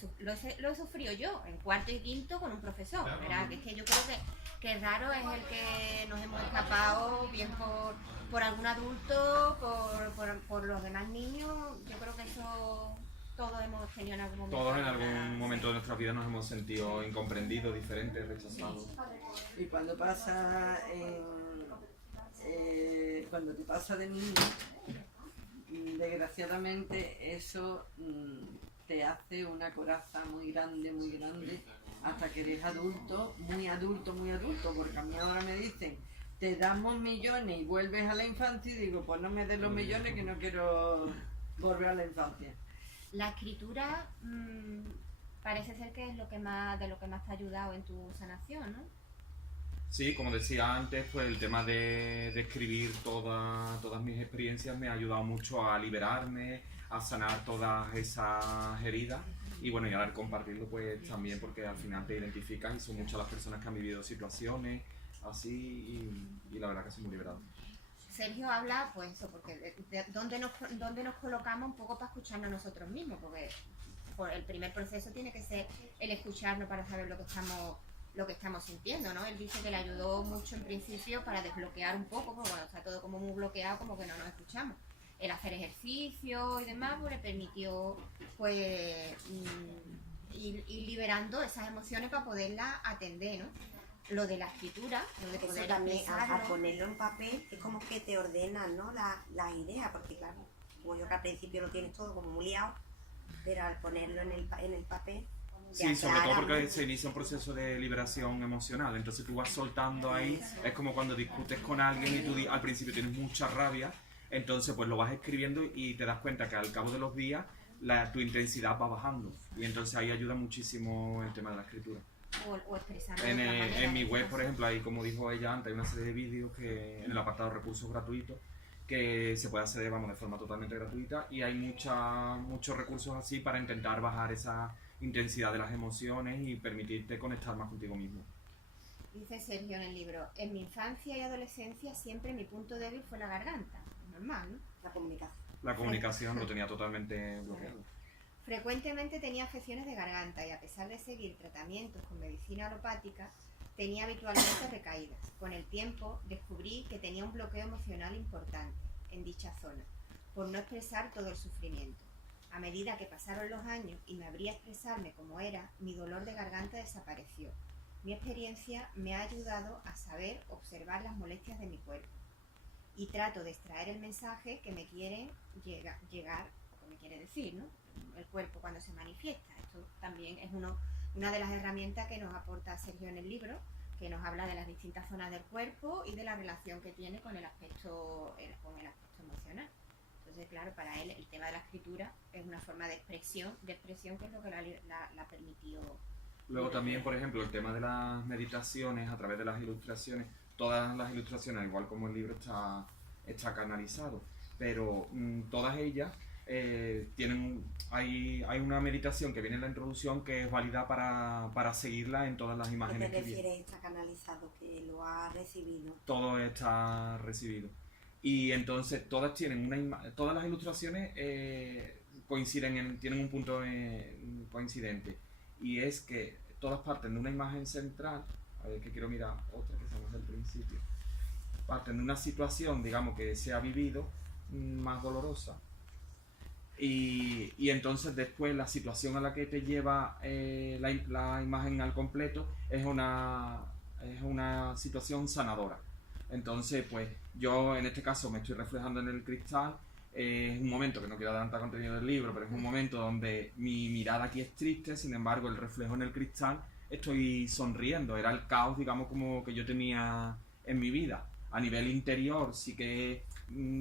he sufrido yo en cuarto y quinto con un profesor, Claro. ¿verdad? Que es que yo creo que raro es el que nos hemos escapado bien por algún adulto, por los demás niños. Yo creo que eso todos hemos tenido en algún momento. Todos en algún alguna- momento de nuestra vida nos hemos sentido incomprendidos, diferentes, rechazados. Y cuando pasa cuando te pasa de niño, desgraciadamente eso te hace una coraza muy grande, hasta que eres adulto, muy adulto, porque a mí ahora me dicen, te damos millones y vuelves a la infancia, y digo, pues no me des los millones que no quiero volver a la infancia. La escritura parece ser que es lo que más te ha ayudado en tu sanación, ¿no? Sí, como decía antes, pues el tema de escribir todas mis experiencias me ha ayudado mucho a liberarme, a sanar todas esas heridas y bueno, y ahora compartirlo pues también porque al final te identificas y son muchas las personas que han vivido situaciones así y la verdad que soy muy liberado. Sergio habla, pues eso, porque dónde nos colocamos un poco para escucharnos nosotros mismos, porque el primer proceso tiene que ser el escucharnos para saber lo que estamos sintiendo, ¿no? Él dice que le ayudó mucho en principio para desbloquear un poco, porque bueno, está todo como muy bloqueado, como que no nos escuchamos. El hacer ejercicio y demás, pues le permitió pues ir liberando esas emociones para poderlas atender, ¿no? Lo de la escritura, lo de poder eso también, expresarlo. a ponerlo en papel, es como que te ordenan, ¿no? Las ideas, porque claro, como yo que al principio lo tienes todo como muy liado, pero al ponerlo en el papel... Sí, sobre todo porque se inicia un proceso de liberación emocional, entonces tú vas soltando ahí, es como cuando discutes con alguien y tú al principio tienes mucha rabia, entonces pues lo vas escribiendo y te das cuenta que al cabo de los días tu intensidad va bajando y entonces ahí ayuda muchísimo el tema de la escritura. O expresarlo En mi web, por ejemplo, hay, como dijo ella antes, hay una serie de vídeos que en el apartado recursos gratuitos que se puede hacer, vamos, de forma totalmente gratuita y hay muchos recursos así para intentar bajar esa intensidad de las emociones y permitirte conectar más contigo mismo. Dice Sergio en el libro, en mi infancia y adolescencia siempre mi punto débil fue la garganta, normal, ¿no? La comunicación. La comunicación lo tenía totalmente bloqueado. Frecuentemente tenía afecciones de garganta y a pesar de seguir tratamientos con medicina alopática, tenía habitualmente recaídas. Con el tiempo descubrí que tenía un bloqueo emocional importante en dicha zona, por no expresar todo el sufrimiento. A medida que pasaron los años y me abrí a expresarme como era, mi dolor de garganta desapareció. Mi experiencia me ha ayudado a saber observar las molestias de mi cuerpo y trato de extraer el mensaje que me quiere llegar o que me quiere decir, ¿no? El cuerpo cuando se manifiesta. Esto también es una de las herramientas que nos aporta Sergio en el libro, que nos habla de las distintas zonas del cuerpo y de la relación que tiene con el aspecto emocional. Entonces, claro, para él el tema de la escritura es una forma de expresión que es lo que la permitió. Luego también, por ejemplo, el tema de las meditaciones a través de las ilustraciones, todas las ilustraciones, igual como el libro está canalizado, pero todas ellas hay una meditación que viene en la introducción que es válida para seguirla en todas las imágenes. ¿A qué te refieres? Está canalizado, que lo ha recibido. Todo está recibido. Y entonces todas tienen todas las ilustraciones tienen un punto coincidente. Y es que todas parten de una imagen central, a ver que quiero mirar otra que estamos del principio, parten de una situación, digamos, que se ha vivido más dolorosa. Y entonces después la situación a la que te lleva la imagen al completo es una situación sanadora. Entonces, pues yo en este caso me estoy reflejando en el cristal. Es un momento, que no quiero adelantar contenido del libro, pero es un momento donde mi mirada aquí es triste, sin embargo el reflejo en el cristal estoy sonriendo. Era el caos, digamos, como que yo tenía en mi vida. A nivel interior sí que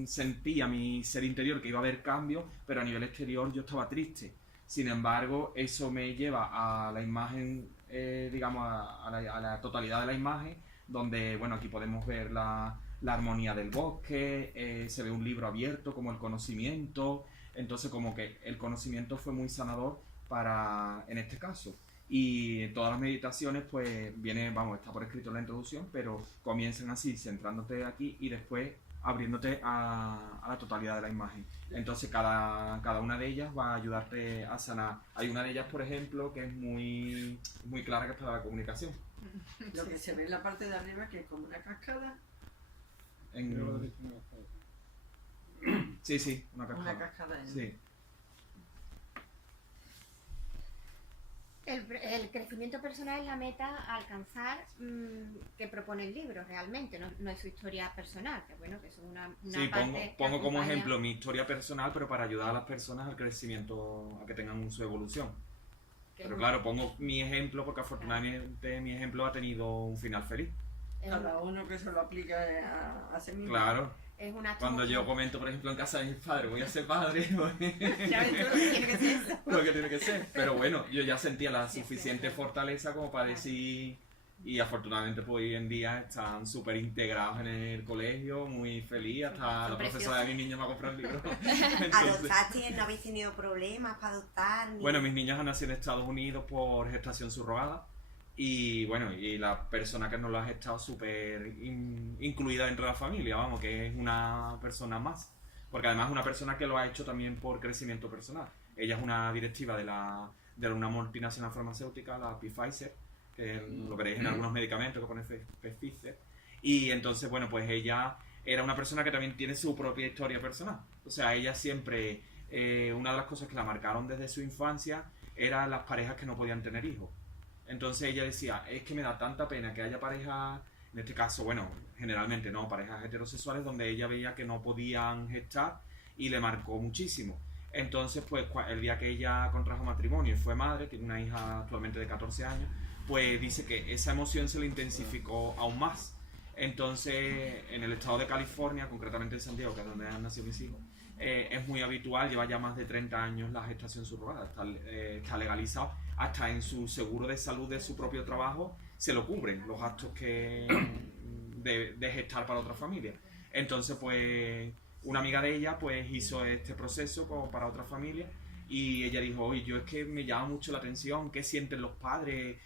sentía mi ser interior que iba a haber cambios, pero a nivel exterior yo estaba triste. Sin embargo, eso me lleva a la imagen, digamos, a la totalidad de la imagen, donde, bueno, aquí podemos ver la armonía del bosque, se ve un libro abierto como el conocimiento, entonces como que el conocimiento fue muy sanador en este caso. Y todas las meditaciones pues está por escrito en la introducción, pero comienzan así, centrándote aquí y después abriéndote a la totalidad de la imagen. Entonces cada una de ellas va a ayudarte a sanar. Hay una de ellas, por ejemplo, que es muy, muy clara, que es para la comunicación. Lo que se ve en la parte de arriba, que es como una cascada. Sí, una cascada. Una cascada. Sí. El crecimiento personal es la meta a alcanzar que propone el libro realmente, no es su historia personal, que bueno, que es una Sí, parte pongo que como acompaña- ejemplo mi historia personal, pero para ayudar a las personas al crecimiento, a que tengan su evolución. que Pero es claro, pongo mi ejemplo porque afortunadamente mi ejemplo ha tenido un final feliz. Cada uno que se lo aplica a sí mismo. Claro, es un acto cuando muy- yo comento, por ejemplo, en casa de mis padres, voy a ser padre, Ya ves tú lo que tiene que ser eso. lo que tiene que ser. Pero bueno, yo ya sentía la Sí, suficiente sí. fortaleza como para decir, y afortunadamente pues hoy en día están súper integrados en el colegio, muy feliz, hasta Son la profesora de mis niños me ha comprado el libro. Entonces, ¿Adoptaste? ¿No habéis tenido problemas para adoptar? Ni... bueno, mis niños han nacido en Estados Unidos por gestación subrogada. Y bueno, y la persona que nos lo ha estado súper incluida dentro de la familia, vamos, que es una persona más. Porque además es una persona que lo ha hecho también por crecimiento personal. Ella es una directiva de una multinacional farmacéutica, la Pfizer, que lo veréis en algunos medicamentos que pone Pfizer. Y entonces, bueno, pues ella era una persona que también tiene su propia historia personal. O sea, ella siempre, una de las cosas que la marcaron desde su infancia eran las parejas que no podían tener hijos. Entonces ella decía, es que me da tanta pena que haya parejas, en este caso, bueno, generalmente no, parejas heterosexuales donde ella veía que no podían gestar y le marcó muchísimo. Entonces, pues el día que ella contrajo matrimonio y fue madre, tiene una hija actualmente de 14 años, pues dice que esa emoción se le intensificó aún más. Entonces, en el estado de California, concretamente en San Diego, que es donde han nacido mis hijos, es muy habitual, lleva ya más de 30 años la gestación subrogada, está legalizado, hasta en su seguro de salud de su propio trabajo se lo cubren los gastos de gestar para otra familia. Entonces, pues, una amiga de ella pues hizo este proceso como para otra familia y ella dijo, oye, yo es que me llama mucho la atención qué sienten los padres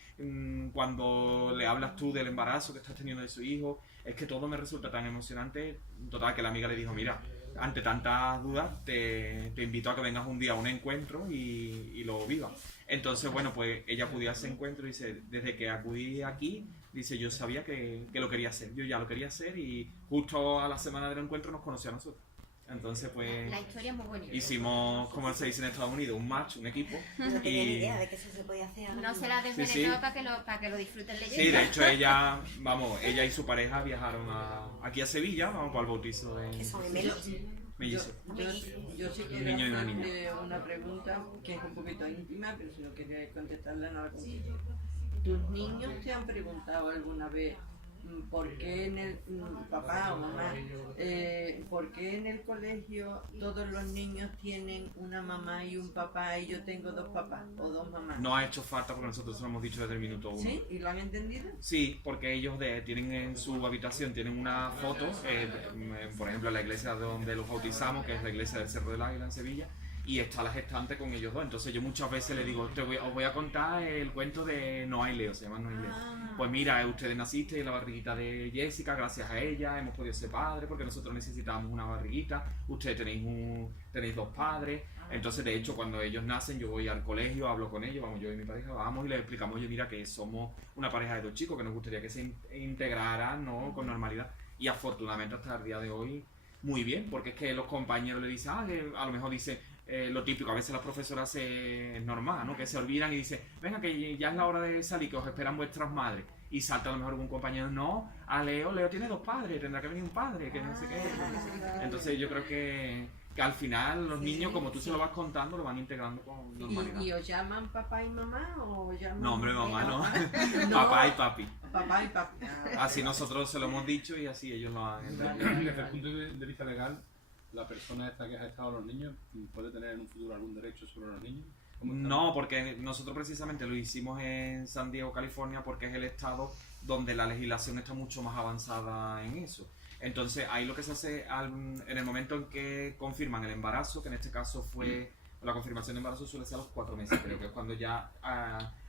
cuando le hablas tú del embarazo que estás teniendo de su hijo, es que todo me resulta tan emocionante. Total, que la amiga le dijo, mira, ante tantas dudas te invito a que vengas un día a un encuentro y lo vivas. Entonces, bueno, pues ella acudió a ese encuentro y dice, desde que acudí aquí, dice, yo sabía que lo quería hacer, yo ya lo quería hacer y justo a la semana del encuentro nos conoció a nosotros. Entonces, pues, La historia es muy bonita. hicimos, como se dice en Estados Unidos, un match, un equipo. No tenía ni y idea de que eso se podía hacer. ahora No mismo. se la Sí, desvenenó sí. para que lo disfruten leyendo. Sí, de hecho ella y su pareja viajaron aquí a Sevilla, vamos, para el bautizo Que de son gemelos. mellizos. Yo sí Un quiero niño y una hacerte una pregunta que es un poquito íntima, pero si no queréis contestarla, no la contesto. ¿Tus niños te han preguntado alguna vez por qué en el papá o mamá, por qué en el colegio todos los niños tienen una mamá y un papá y yo tengo dos papás o dos mamás? No ha hecho falta porque nosotros se lo hemos dicho desde el minuto 1. ¿Sí? ¿Y lo han entendido? Sí, porque ellos tienen en su habitación tienen una foto, por ejemplo, en la iglesia donde los bautizamos, que es la iglesia del Cerro del Águila en Sevilla, y está la gestante con ellos dos. Entonces yo muchas veces les digo, os voy a contar el cuento de Noa y Leo, se llama Noa y Leo. Pues mira, ustedes nacisteis en la barriguita de Jessica, gracias a ella hemos podido ser padres, porque nosotros necesitábamos una barriguita, ustedes tenéis dos padres. Entonces, de hecho, cuando ellos nacen, yo voy al colegio, hablo con ellos, vamos, yo y mi pareja, vamos y les explicamos, oye, mira, que somos una pareja de dos chicos, que nos gustaría que se integraran, ¿no?, con normalidad. Y afortunadamente hasta el día de hoy, muy bien, porque es que los compañeros le dicen, que a lo mejor dicen, lo típico, a veces las profesoras es normal, ¿no?, que se olvidan y dicen, venga, que ya es la hora de salir, que os esperan vuestras madres. Y salta a lo mejor algún compañero, no, a Leo tiene dos padres, tendrá que venir un padre, que no sé qué. Entonces yo creo que al final los niños, como tú se lo vas contando, lo van integrando con normalidad. ¿Y os llaman papá y mamá o os llaman... No, hombre, mamá, no. No. Papá y papi. Papá y papi. Así nosotros se lo hemos dicho y así ellos lo han entendido. Desde el punto de vista legal, la persona esta que ha gestado a los niños puede tener en un futuro algún derecho sobre los niños. ¿Cómo está? No, porque nosotros precisamente lo hicimos en San Diego, California, porque es el estado donde la legislación está mucho más avanzada en eso. Entonces, ahí lo que se hace en el momento en que confirman el embarazo, que en este caso fue, la confirmación de embarazo suele ser a los 4 meses, creo que es cuando ya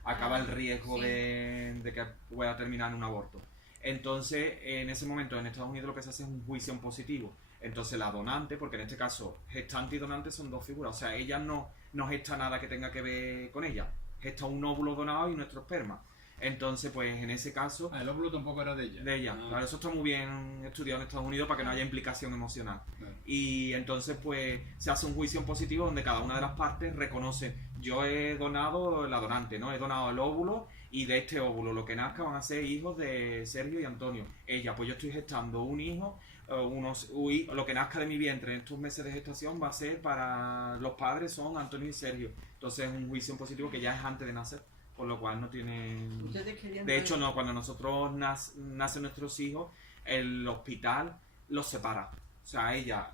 acaba el riesgo de que pueda terminar en un aborto. Entonces, en ese momento en Estados Unidos lo que se hace es un juicio en positivo. Entonces, la donante, porque en este caso gestante y donante son dos figuras, o sea, ella no gesta nada que tenga que ver con ella, gesta un óvulo donado y nuestro esperma. Entonces, pues en ese caso, El óvulo tampoco era de ella. de ella. Ah, Claro, eso está muy bien estudiado en Estados Unidos para que no haya implicación emocional. claro. Y entonces, pues se hace un juicio en positivo donde cada una de las partes reconoce: yo he donado, la donante, ¿no? He donado el óvulo, y de este óvulo lo que nazca van a ser hijos de Sergio y Antonio. Ella, pues yo estoy gestando un hijo, lo que nazca de mi vientre en estos meses de gestación va a ser para los padres, son Antonio y Sergio. Entonces es un juicio en positivo que ya es antes de nacer, por lo cual no tiene... Ustedes querían De hecho, no, cuando nosotros nacen nuestros hijos, el hospital los separa. O sea, ella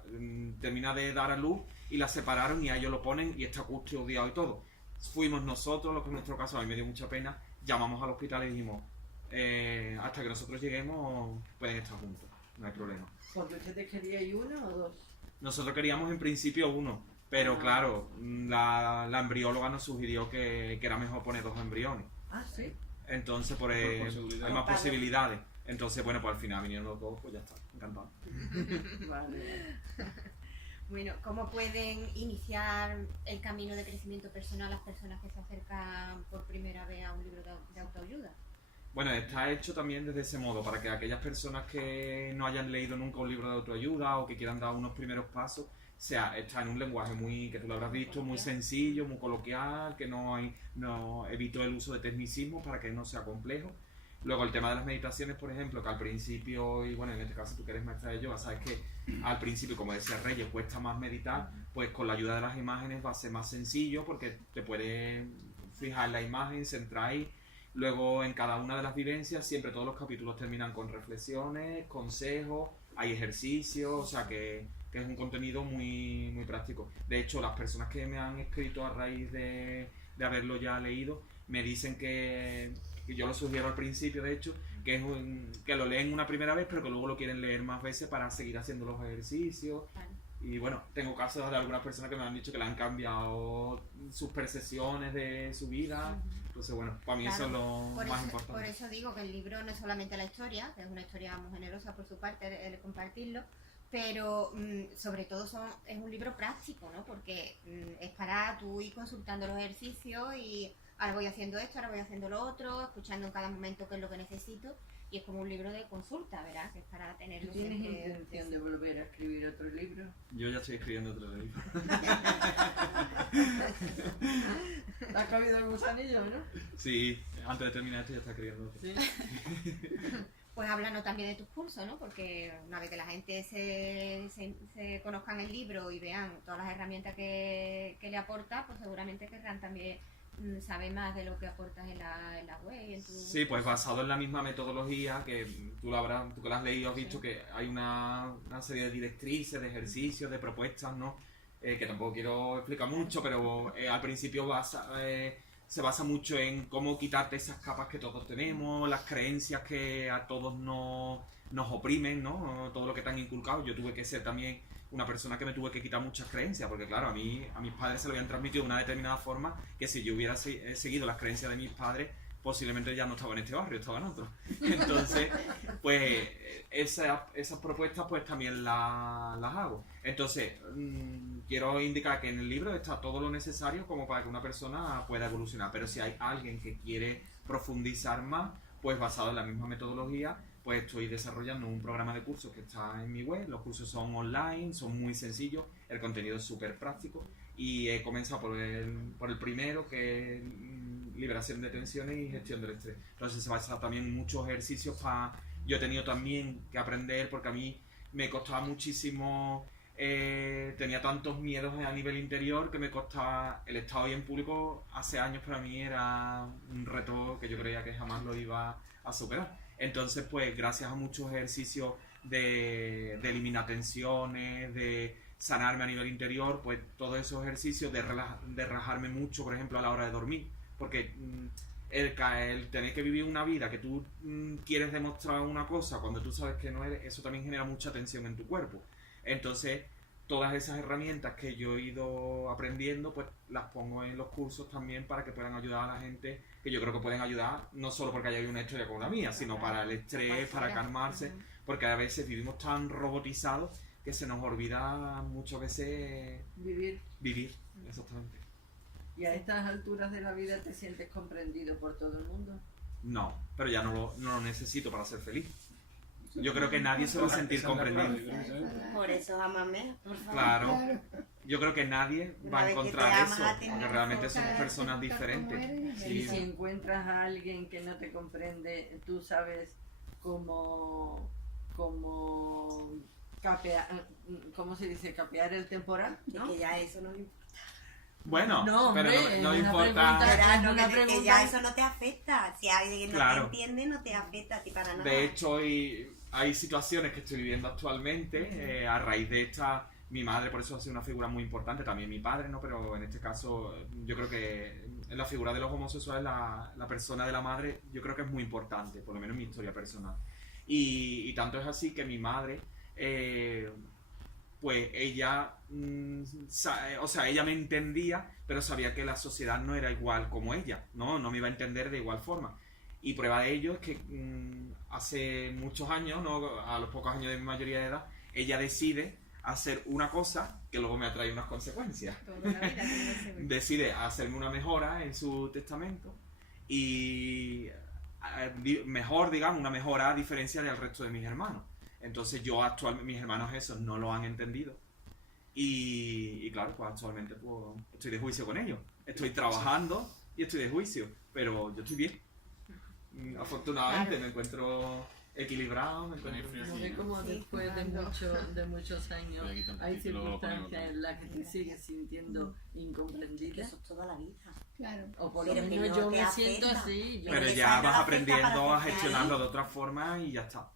termina de dar a luz y la separaron y a ellos lo ponen y está custodiado y todo. Fuimos nosotros, lo que en nuestro caso a mí me dio mucha pena, llamamos al hospital y dijimos, hasta que nosotros lleguemos pueden estar juntos, no hay problema. ¿Porque ustedes queríais uno o dos? Nosotros queríamos en principio uno, pero Ah. claro, la embrióloga nos sugirió que era mejor poner 2 embriones. Ah, sí. Entonces, Por seguridad. hay más Vale. posibilidades. Entonces, bueno, pues al final vinieron los 2, pues ya está, encantado. Vale. Bueno, ¿cómo pueden iniciar el camino de crecimiento personal las personas que se acercan por primera vez a un libro de autoayuda? Bueno, está hecho también desde ese modo, para que aquellas personas que no hayan leído nunca un libro de autoayuda o que quieran dar unos primeros pasos, está en un lenguaje muy, que tú lo habrás visto, muy sencillo, muy coloquial, que no evito el uso de tecnicismos para que no sea complejo. Luego el tema de las meditaciones, por ejemplo, que al principio, y bueno, en este caso tú que eres maestra de yoga, sabes que al principio, como decía Reyes, cuesta más meditar, pues con la ayuda de las imágenes va a ser más sencillo porque te puedes fijar en la imagen, centrar ahí. Luego en cada una de las vivencias siempre todos los capítulos terminan con reflexiones, consejos, hay ejercicios, o sea que es un contenido muy, muy práctico. De hecho, las personas que me han escrito a raíz de haberlo ya leído me dicen que yo lo sugiero al principio, de hecho, que lo leen una primera vez, pero que luego lo quieren leer más veces para seguir haciendo los ejercicios. Vale. Y bueno, tengo casos de algunas personas que me han dicho que le han cambiado sus percepciones de su vida. Entonces, bueno, para mí Claro, eso es lo Por más eso, importante. por eso digo que el libro no es solamente la historia, que es una historia muy generosa por su parte el compartirlo, pero sobre todo es un libro práctico, ¿no? Porque es para tú ir consultando los ejercicios y ahora voy haciendo esto, ahora voy haciendo lo otro, escuchando en cada momento qué es lo que necesito, y es como un libro de consulta, ¿verdad? Que es para ¿Tú tenerlo tienes siempre intención de volver a escribir otro libro? Yo ya estoy escribiendo otro libro. ¿Te has comido el gusanillo, no? Sí, antes de terminar esto ya está escribiendo otro. Sí. Pues háblanos también de tus cursos, ¿no? Porque una vez que la gente se conozcan el libro y vean todas las herramientas que le aporta, pues seguramente querrán también saber más de lo que aportas en la web y en tu... Sí, pues basado en la misma metodología, que tú que la has leído, has visto que hay una serie de directrices, de ejercicios, de propuestas, ¿no? Que tampoco quiero explicar mucho, pero al principio se basa mucho en cómo quitarte esas capas que todos tenemos, las creencias que a todos nos oprimen, ¿no? Todo lo que te han inculcado. Yo tuve que ser también una persona que me tuve que quitar muchas creencias, porque claro, a mis padres se lo habían transmitido de una determinada forma, que si yo hubiera seguido las creencias de mis padres, posiblemente ya no estaba en este barrio, estaba en otro. Entonces, pues esas propuestas pues también las hago. Entonces, quiero indicar que en el libro está todo lo necesario como para que una persona pueda evolucionar, pero si hay alguien que quiere profundizar más, pues basado en la misma metodología, pues estoy desarrollando un programa de cursos que está en mi web. Los cursos son online, son muy sencillos, el contenido es súper práctico y he comenzado por el primero, que es liberación de tensiones y gestión del estrés. Entonces se basa también en muchos ejercicios yo he tenido también que aprender, porque a mí me costaba muchísimo, tenía tantos miedos a nivel interior que me costaba el estado bien público. Hace años para mí era un reto que yo creía que jamás lo iba a superar. Entonces, pues gracias a muchos ejercicios de eliminar tensiones, de sanarme a nivel interior, pues todos esos ejercicios de relajarme mucho, por ejemplo, a la hora de dormir, porque el tener que vivir una vida que tú quieres demostrar una cosa cuando tú sabes que no eres, eso también genera mucha tensión en tu cuerpo. Entonces, todas esas herramientas que yo he ido aprendiendo, pues las pongo en los cursos también para que puedan ayudar a la gente, que yo creo que pueden ayudar, no solo porque haya una historia como la mía, sino para el estrés, para calmarse, porque a veces vivimos tan robotizados que se nos olvida muchas veces vivir, exactamente. ¿Y a estas alturas de la vida te sientes comprendido por todo el mundo? No, pero ya no lo necesito para ser feliz. Yo creo que nadie se va a sentir Esa es la clave, comprendido. yo creo que esa es- Por eso ámame, por favor. Claro, yo creo que nadie Una va a vez que te encontrar amas eso, a ti porque mismo, realmente somos cada personas aceptar como diferentes. eres Y si Sí, encuentras a alguien que no te comprende, tú sabes cómo capear, ¿cómo se dice? Capear el temporal, Y ¿no? que ya eso no me importa. bueno, No, pero hombre, no es una importa. pregunta. Verano, una que pregunta- ya eso no te afecta. Si alguien no Claro. te entiende, no te afecta a ti para nada. De hecho, hay situaciones que estoy viviendo actualmente a raíz de esta. Mi madre, por eso ha sido una figura muy importante, también mi padre, ¿no? Pero en este caso, yo creo que en la figura de los homosexuales, la persona de la madre, yo creo que es muy importante, por lo menos en mi historia personal. Y tanto es así que mi madre, pues ella, o sea, ella me entendía, pero sabía que la sociedad no era igual como ella, ¿no? No me iba a entender de igual forma. Y prueba de ello es que hace muchos años, ¿no? A los pocos años de mi mayoría de edad, ella decide hacer una cosa que luego me atrae unas consecuencias. Toda la vida tiene que ser. Decide hacerme una mejora en su testamento y mejor, digamos, una mejora a diferencia del resto de mis hermanos. Entonces yo actualmente, mis hermanos esos no lo han entendido y claro, pues actualmente pues, estoy de juicio con ellos. Estoy trabajando y estoy de juicio, pero yo estoy bien. Afortunadamente Claro. me encuentro equilibrado, me encuentro... No sé cómo Sí, después de muchos años Voy a quitar un hay poquito, luego lo ponemos circunstancias otra en las que te sigues sintiendo Que incomprendida. eso es toda la vida. Claro. O por lo Pero que menos no yo te me siento afecta. así. Yo Pero Esa ya no vas afecta aprendiendo para a hacerte gestionarlo ahí. de otra forma y ya está.